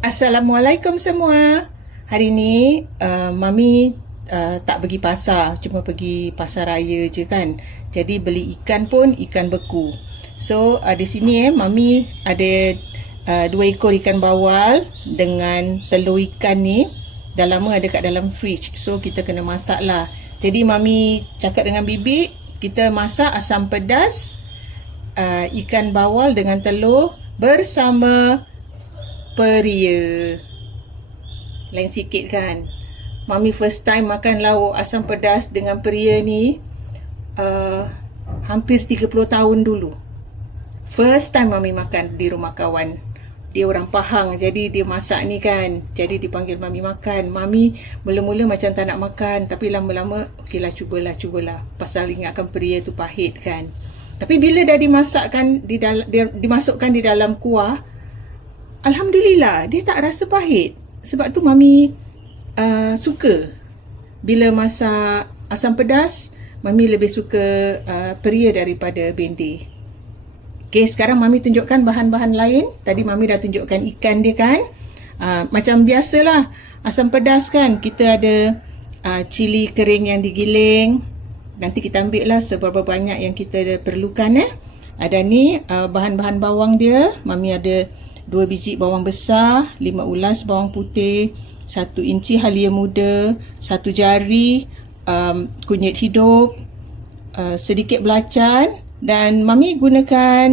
Assalamualaikum semua. Hari ni Mami tak pergi pasar, cuma pergi pasar raya je kan. Jadi beli ikan pun ikan beku. So di sini Mami ada 2 ekor ikan bawal dengan telur ikan ni. Dah lama ada kat dalam fridge. So kita kena masak lah. Jadi Mami cakap dengan bibik, kita masak asam pedas ikan bawal dengan telur bersama peria. Lain sikit kan. Mami first time makan lauk asam pedas dengan peria ni hampir 30 tahun dulu. First time Mami makan di rumah kawan. Dia orang Pahang, jadi dia masak ni kan. Jadi dipanggil Mami makan. Mami mula-mula macam tak nak makan, tapi lama-lama okeylah, cubalah. Pasal ingatkan peria tu pahit kan. Tapi bila dah dimasakkan dimasukkan di dalam kuah, alhamdulillah dia tak rasa pahit. Sebab tu Mami suka. Bila masak asam pedas, Mami lebih suka peria daripada bendir. Okay, sekarang Mami tunjukkan bahan-bahan lain. Tadi Mami dah tunjukkan ikan dia kan. Macam biasalah asam pedas kan, kita ada cili kering yang digiling. Nanti kita ambil lah seberapa banyak yang kita perlukan. Ada ni bahan-bahan bawang dia. Mami ada 2 biji bawang besar, 5 ulas bawang putih, 1 inci halia muda, 1 jari kunyit hidup, sedikit belacan, dan Mami gunakan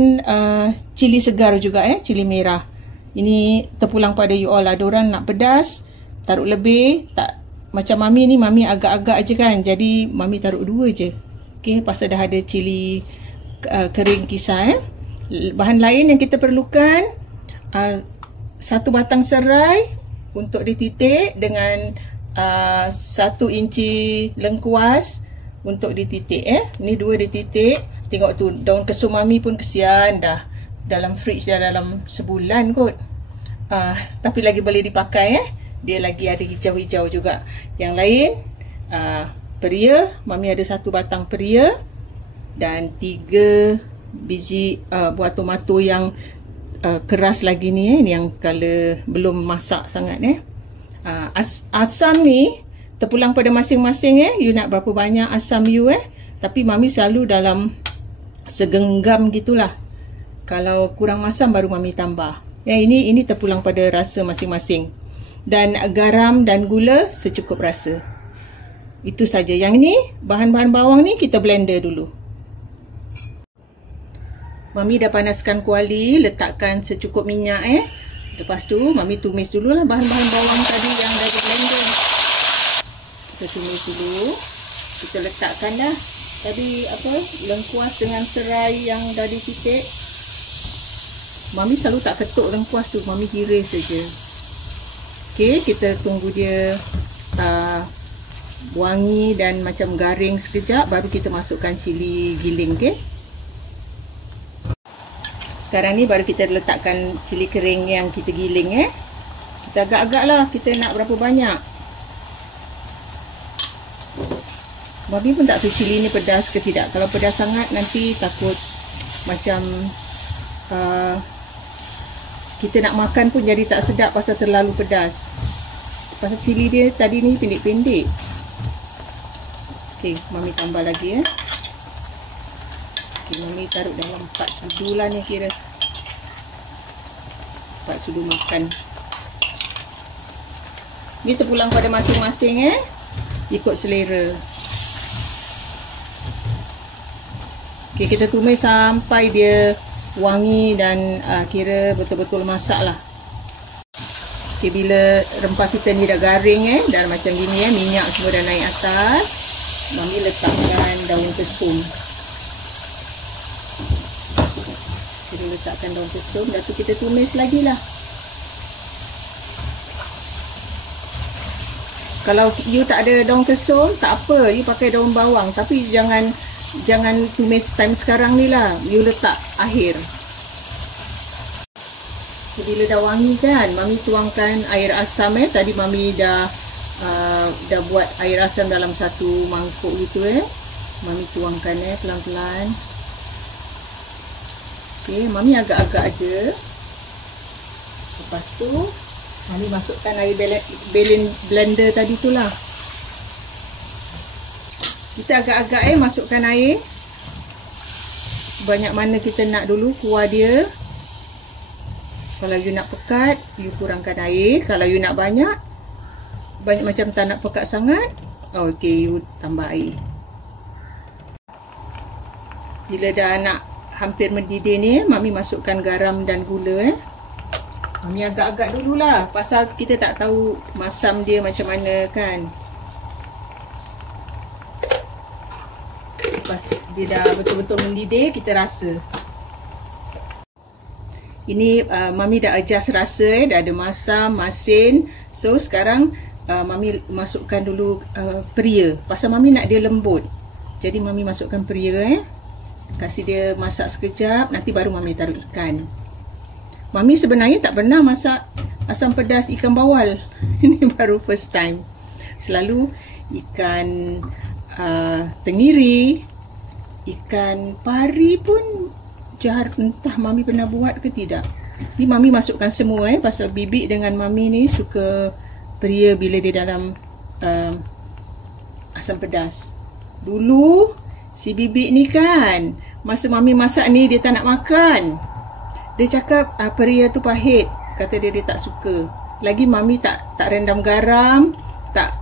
cili segar juga, cili merah. Ini terpulang pada you all. Ada orang nak pedas, taruh lebih. Tak macam Mami ni, Mami agak-agak je kan. Jadi Mami taruh 2 je. Okay, pasal dah ada cili kering kisar. Bahan lain yang kita perlukan, 1 batang serai untuk dititik dengan 1 inci lengkuas untuk dititik. Ni 2 dititik. Tengok tu, daun kesum Mami pun kesian dah dalam fridge dah dalam sebulan kot. Tapi lagi boleh dipakai. Dia lagi ada hijau-hijau juga. Yang lain peria, Mami ada 1 batang peria dan 3 biji buah tomato yang keras lagi ni, ni yang kalau belum masak sangat. Asam ni terpulang pada masing-masing. You nak berapa banyak asam you. Tapi Mami selalu dalam segenggam gitulah. Kalau kurang asam baru Mami tambah. Ini terpulang pada rasa masing-masing. Dan garam dan gula secukup rasa. Itu saja. Yang ni bahan-bahan bawang ni kita blender dulu. Mami dah panaskan kuali, letakkan secukup minyak. Lepas tu Mami tumis dululah bahan-bahan bawang tadi yang dah di blender. Kita tumis dulu. Kita letakkan dah tadi lengkuas dengan serai yang dah dititik. Mami selalu tak ketuk lengkuas tu, Mami giris saja. Okey, kita tunggu dia wangi dan macam garing sekejap, baru kita masukkan cili giling. Okey. Sekarang ni baru kita letakkan cili kering yang kita giling. Kita agak-agak lah, kita nak berapa banyak. Mami pun tak tahu cili ni pedas ke tidak. Kalau pedas sangat nanti takut macam kita nak makan pun jadi tak sedap pasal terlalu pedas. Pasal cili dia tadi ni pendek-pendek. Okey, Mami tambah lagi. Okay, Mami taruh dalam 4 sudu lah ni kira. 4 sudu makan. Ni terpulang pada masing-masing. Ikut selera. Okay, kita tumis sampai dia wangi dan kira betul-betul masak lah. Okay, bila rempah kita ni dah garing dah macam gini minyak semua dah naik atas, Mami letakkan daun kesum. Kita letakkan daun kesum, dah tu kita tumis lagi lah. Kalau you tak ada daun kesum, tak apa, you pakai daun bawang. Tapi jangan tumis time sekarang ni lah, you letak akhir. Bila dah wangi kan, Mami tuangkan air asam. Tadi Mami dah buat air asam dalam 1 mangkuk gitu. Mami tuangkan pelan-pelan. Okay, Mami agak-agak aja. Lepas tu Mami masukkan air blender tadi tu lah. Kita agak-agak masukkan air sebanyak mana kita nak dulu kuah dia. Kalau you nak pekat, you kurangkan air. Kalau you nak banyak macam tak nak pekat sangat, okey, you tambah air. Bila dah nak hampir mendidih ni, Mami masukkan garam dan gula. Mami agak-agak dululah, pasal kita tak tahu masam dia macam mana kan. Lepas dia dah betul-betul mendidih, kita rasa. Ini Mami dah adjust rasa, dah ada masam, masin. So sekarang Mami masukkan dulu peria. Pasal Mami nak dia lembut, jadi Mami masukkan peria. Kasih dia masak sekejap, nanti baru Mami taruh ikan. Mami sebenarnya tak pernah masak asam pedas ikan bawal. Ini baru first time. Selalu ikan tenggiri, ikan pari pun entah Mami pernah buat ke tidak. Ni Mami masukkan semua pasal bibik dengan Mami ni suka peria bila dia dalam asam pedas. Dulu si bibik ni kan, masa Mami masak ni dia tak nak makan. Dia cakap peria tu pahit. Kata dia tak suka. Lagi Mami tak rendam garam, tak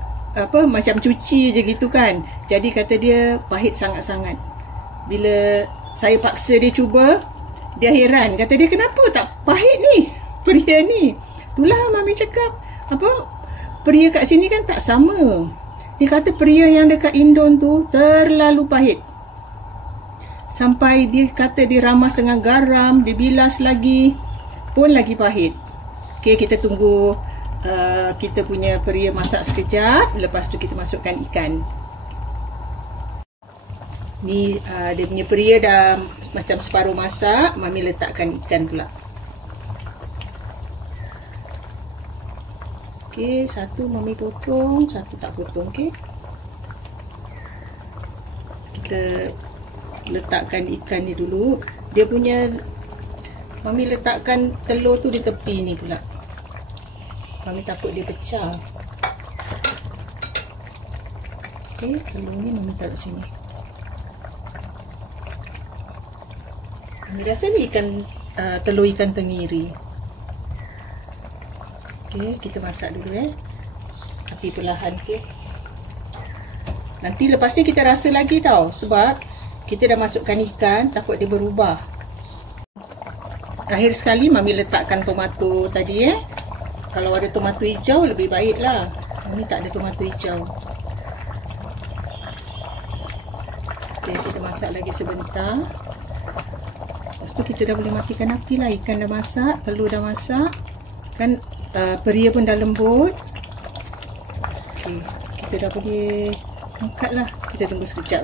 macam cuci je gitu kan. Jadi kata dia pahit sangat-sangat. Bila saya paksa dia cuba, dia heran. Kata dia, kenapa tak pahit ni peria ni? Itulah Mami cakap, peria kat sini kan tak sama. Dia kata peria yang dekat Indon tu terlalu pahit. Sampai dia kata dia ramas dengan garam, dia bilas lagi, pun lagi pahit. Okay, kita tunggu kita punya peria masak sekejap. Lepas tu kita masukkan ikan. Ni dia punya peria dah macam separuh masak. Mami letakkan ikan pula. Okey, satu Mami potong, satu tak potong. Okey, kita letakkan ikan ni dulu. Dia punya Mami letakkan telur tu di tepi ni pula. Mami takut dia pecah. Okey, telur ni Mami taruh sini. Mami rasa ni telur ikan tenggiri. Okey, kita masak dulu api perlahan. Okey, nanti lepas ni kita rasa lagi tau, sebab kita dah masukkan ikan, takut dia berubah. Akhir sekali Mami letakkan tomato tadi. Kalau ada tomato hijau lebih baik lah. Mami tak ada tomato hijau. Okey, kita masak lagi sebentar. Lepas tu kita dah boleh matikan api lah. Ikan dah masak, telur dah masak kan, peria pun dah lembut. Okey, kita dah boleh angkat lah. Kita tunggu sekejap.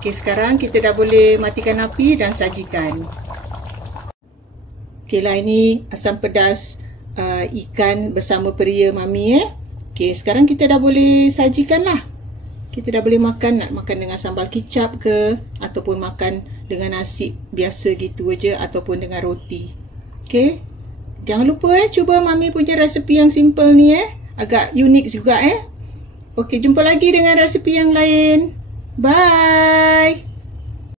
Okey, sekarang kita dah boleh matikan api dan sajikan. Okey lah, ini asam pedas ikan bersama peria Mami. Okey, sekarang kita dah boleh sajikan lah. Kita dah boleh makan, nak makan dengan sambal kicap ke, ataupun makan dengan nasi biasa gitu aja, ataupun dengan roti. Okey, jangan lupa cuba Mami punya resepi yang simple ni. Agak unik juga. Okey, jumpa lagi dengan resepi yang lain. Bye.